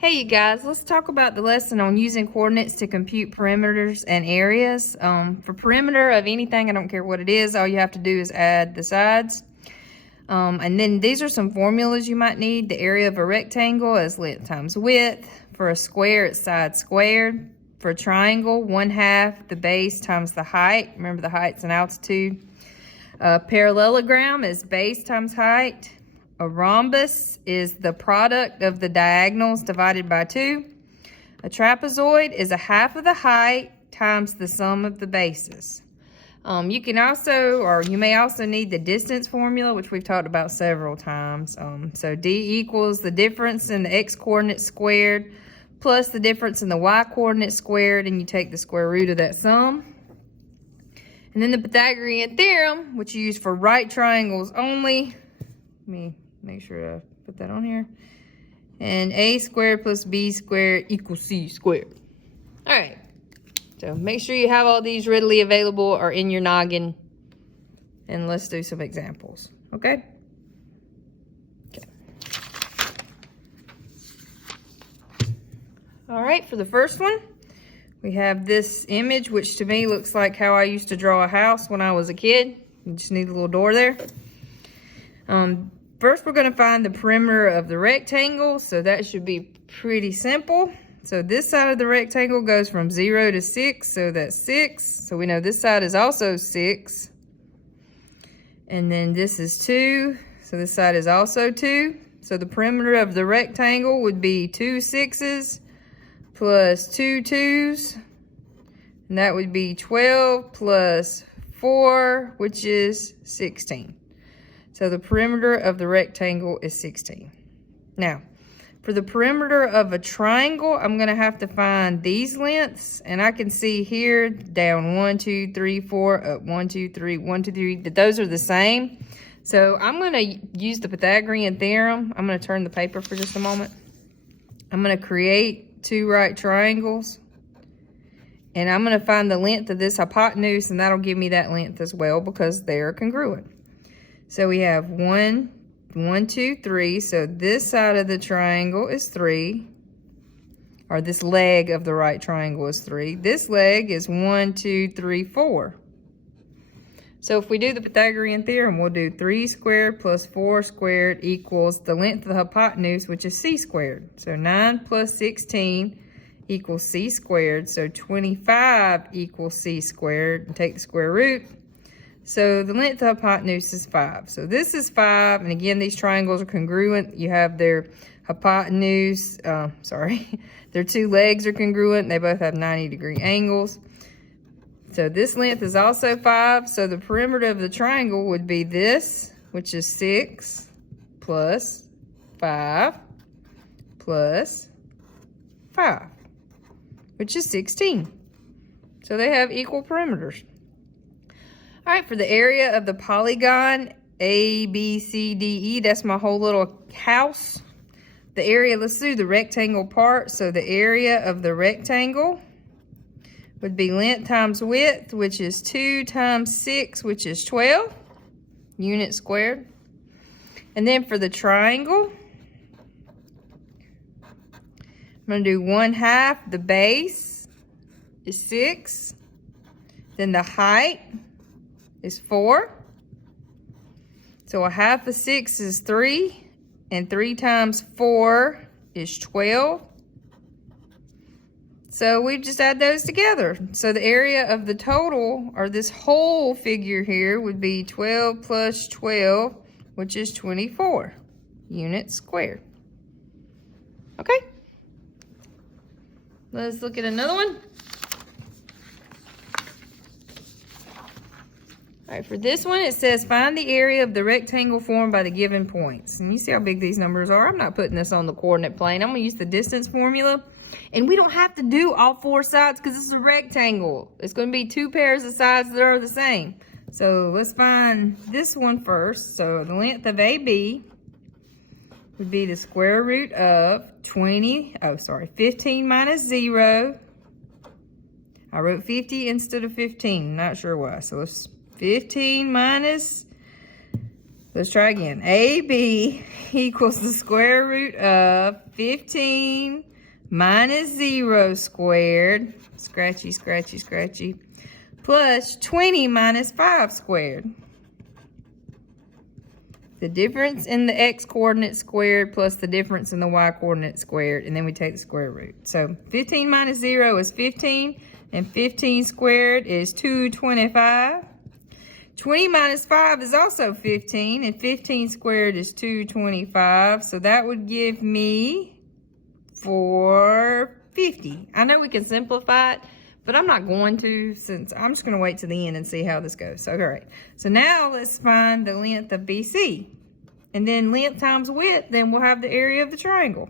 Hey you guys, let's talk about the lesson on using coordinates to compute perimeters and areas. For perimeter of anything, I don't care what it is, all you have to do is add the sides. And then these are some formulas you might need. The area of a rectangle is length times width. For a square, it's side squared. For a triangle, 1/2 the base times the height. Remember the height's an altitude. A parallelogram is base times height. A rhombus is the product of the diagonals divided by 2. A trapezoid is 1/2 of the height times the sum of the bases. You can also, or you may also need the distance formula, which we've talked about several times. So D equals the difference in the x coordinate squared plus the difference in the y coordinate squared, and you take the square root of that sum. And then the Pythagorean theorem, which you use for right triangles only. Let me make sure I put that on here. And a squared plus b squared equals c squared. All right. So make sure you have all these readily available or in your noggin. And let's do some examples. Okay? Okay. All right, for the first one, we have this image, which to me looks like how I used to draw a house when I was a kid. You just need a little door there. First, we're going to find the perimeter of the rectangle, so that should be pretty simple. So this side of the rectangle goes from 0 to 6, so that's 6. So we know this side is also 6. And then this is 2, so this side is also 2. So the perimeter of the rectangle would be 2 6s plus 2 2s. And that would be 12 plus 4, which is 16. So the perimeter of the rectangle is 16. Now, for the perimeter of a triangle, I'm going to have to find these lengths. And I can see here down 1, 2, 3, 4, up 1, 2, 3, 1, 2, 3, that those are the same. So I'm going to use the Pythagorean theorem. I'm going to turn the paper for just a moment. I'm going to create 2 right triangles. And I'm going to find the length of this hypotenuse, and that'll give me that length as well because they're congruent. So we have 1, 2, 3. So this side of the triangle is 3. Or this leg of the right triangle is 3. This leg is 1, 2, 3, 4. So if we do the Pythagorean theorem, we'll do 3 squared plus 4 squared equals the length of the hypotenuse, which is c squared. So 9 plus 16 equals c squared. So 25 equals c squared. And take the square root. So the length of the hypotenuse is 5. So this is 5, and again, these triangles are congruent. You have their hypotenuse, their 2 legs are congruent. They both have 90-degree angles. So this length is also 5. So the perimeter of the triangle would be this, which is 6 plus 5 plus 5, which is 16. So they have equal perimeters. All right, for the area of the polygon, A, B, C, D, E, that's my whole little house. The area, let's do the rectangle part. So the area of the rectangle would be length times width, which is 2 times 6, which is 12 units squared. And then for the triangle, I'm going to do 1/2. The base is 6. Then the height is 4. So 1/2 of 6 is 3. And 3 times 4 is 12. So we just add those together. So the area of the total, or this whole figure here, would be 12 plus 12, which is 24 units squared. Okay? Let's look at another one. All right, for this one, it says find the area of the rectangle formed by the given points. And you see how big these numbers are. I'm not putting this on the coordinate plane. I'm going to use the distance formula. And we don't have to do all 4 sides because this is a rectangle. It's going to be 2 pairs of sides that are the same. So let's find this one first. So the length of AB would be the square root of 15 minus 0. I wrote 50 instead of 15. Not sure why. So let's 15 minus Let's try again. AB equals the square root of 15 minus 0 squared, scratchy, scratchy, scratchy, plus 20 minus 5 squared. The difference in the x-coordinate squared plus the difference in the y-coordinate squared, and then we take the square root. So 15 minus 0 is 15, and 15 squared is 225. 20 minus 5 is also 15, and 15 squared is 225. So that would give me 450. I know we can simplify it, but I'm not going to, since I'm just going to wait to the end and see how this goes. So, all right. So now let's find the length of BC. And then length times width, then we'll have the area of the triangle.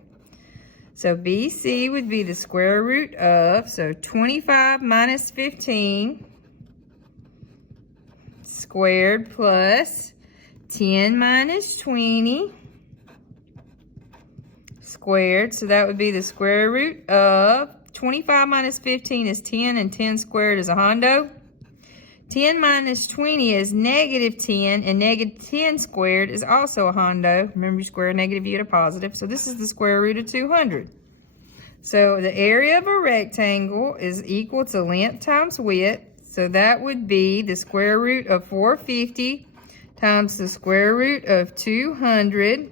So BC would be the square root of, so 25 minus 15 squared plus 10 minus 20 squared. So that would be the square root of 25 minus 15 is 10, and 10 squared is a hundo. 10 minus 20 is negative 10, and negative 10 squared is also a hundo. Remember, you square a negative, you get a positive. So this is the square root of 200. So the area of a rectangle is equal to length times width. So that would be the square root of 450 times the square root of 200,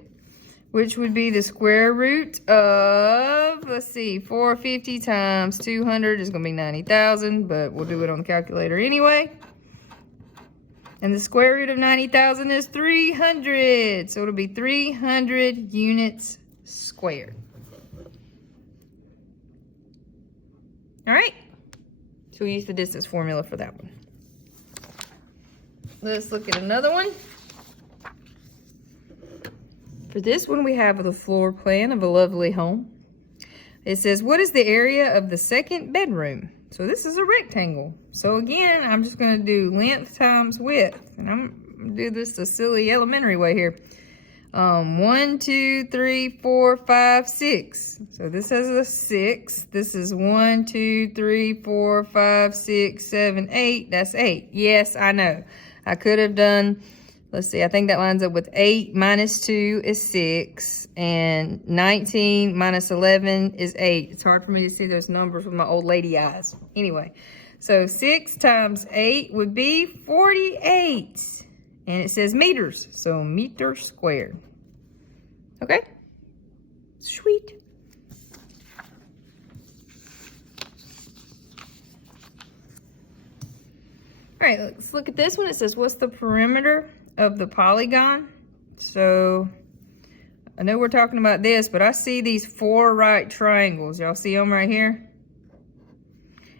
which would be the square root of, let's see, 450 times 200 is going to be 90,000, but we'll do it on the calculator anyway. And the square root of 90,000 is 300. So it'll be 300 units squared. All right. So we use the distance formula for that one. Let's look at another one. For this one, we have the floor plan of a lovely home. It says, what is the area of the second bedroom? So this is a rectangle. So again, I'm just going to do length times width. And I'm going to do this a silly elementary way here. 1, 2, 3, 4, 5, 6. So this has a 6. This is 1, 2, 3, 4, 5, 6, 7, 8. That's 8. Yes, I know. I could have done, let's see, I think that lines up with 8 minus 2 is 6. And 19 minus 11 is 8. It's hard for me to see those numbers with my old lady eyes. Anyway, so 6 times 8 would be 48. And it says meters, so meter squared. Okay? Sweet. All right, let's look at this one. It says, what's the perimeter of the polygon? So I know we're talking about this, but I see these 4 right triangles. Y'all see them right here?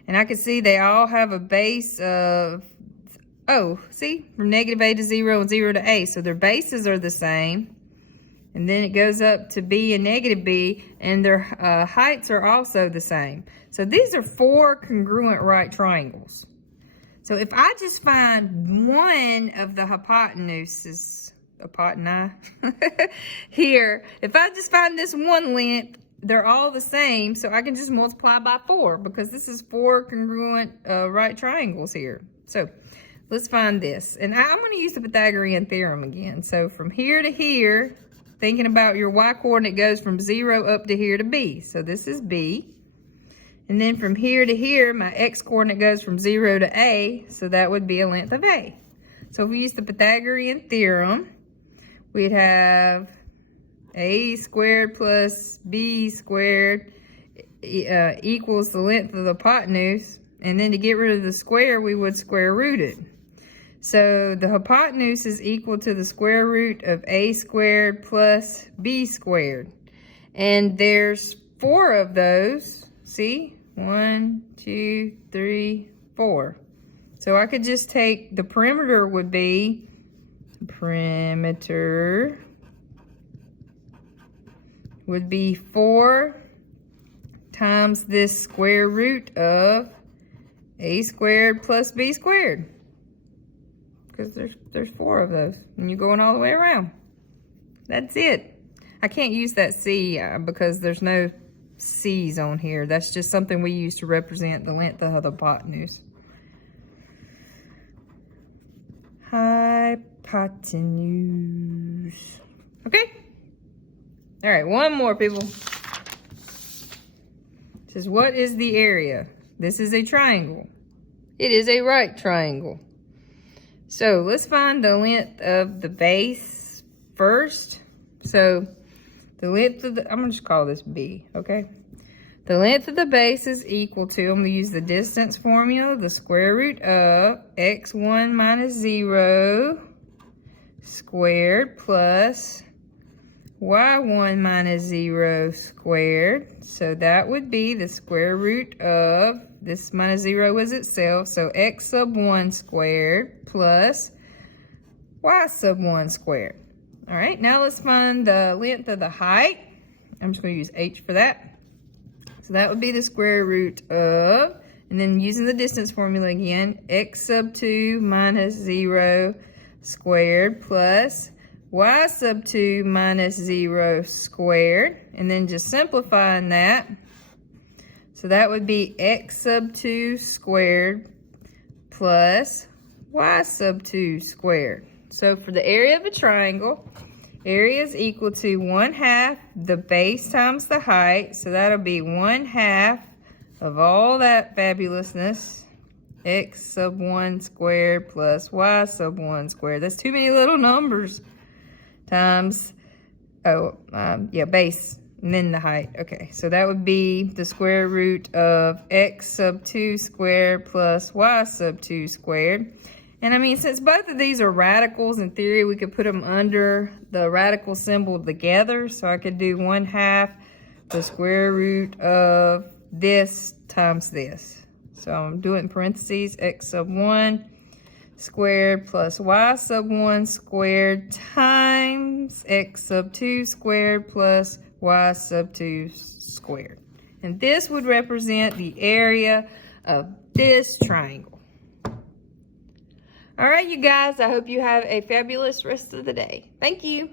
And I can see they all have a base of, oh, see, from negative a to 0 and 0 to a. So their bases are the same. And then it goes up to b and negative b, and their heights are also the same. So these are 4 congruent right triangles. So if I just find one of the hypotenuses, here, if I just find this one length, they're all the same, so I can just multiply by 4, because this is 4 congruent right triangles here. So let's find this. And I'm going to use the Pythagorean theorem again. So from here to here, thinking about your y-coordinate goes from 0 up to here to b. So this is b. And then from here to here, my x-coordinate goes from 0 to a. So that would be a length of a. So if we use the Pythagorean theorem, we'd have a squared plus b squared equals the length of the hypotenuse. And then to get rid of the square, we would square root it. So the hypotenuse is equal to the square root of a squared plus b squared. And there's 4 of those. See? 1, 2, 3, 4. So I could just take, the perimeter would be, perimeter would be 4 times this square root of a squared plus b squared. Because there's 4 of those, and you're going all the way around. That's it. I can't use that c because there's no c's on here. That's just something we use to represent the length of the hypotenuse. hypotenuse. Okay. All right, one more, people. It says, what is the area? This is a triangle. It is a right triangle. So let's find the length of the base first. So the length of the, I'm gonna just call this B, okay? The length of the base is equal to, I'm gonna use the distance formula, the square root of x1 minus 0 squared plus y1 minus 0 squared. So that would be the square root of, this minus 0 is itself, so x sub 1 squared plus y sub 1 squared. All right, now let's find the length of the height. I'm just going to use h for that. So that would be the square root of, and then using the distance formula again, x sub 2 minus 0 squared plus y sub 2 minus 0 squared, and then just simplifying that. So that would be x sub 2 squared plus y sub 2 squared. So for the area of a triangle, area is equal to 1/2 the base times the height. So that'll be 1/2 of all that fabulousness, x sub 1 squared plus y sub 1 squared. That's too many little numbers. Times, base, and then the height. Okay, so that would be the square root of x sub 2 squared plus y sub 2 squared. And I mean, since both of these are radicals, in theory, we could put them under the radical symbol together. So I could do 1/2 the square root of this times this. So I'm doing parentheses, x sub 1 squared plus y sub 1 squared times x sub 2 squared plus y sub 2 squared. And this would represent the area of this triangle. All right, you guys, I hope you have a fabulous rest of the day. Thank you.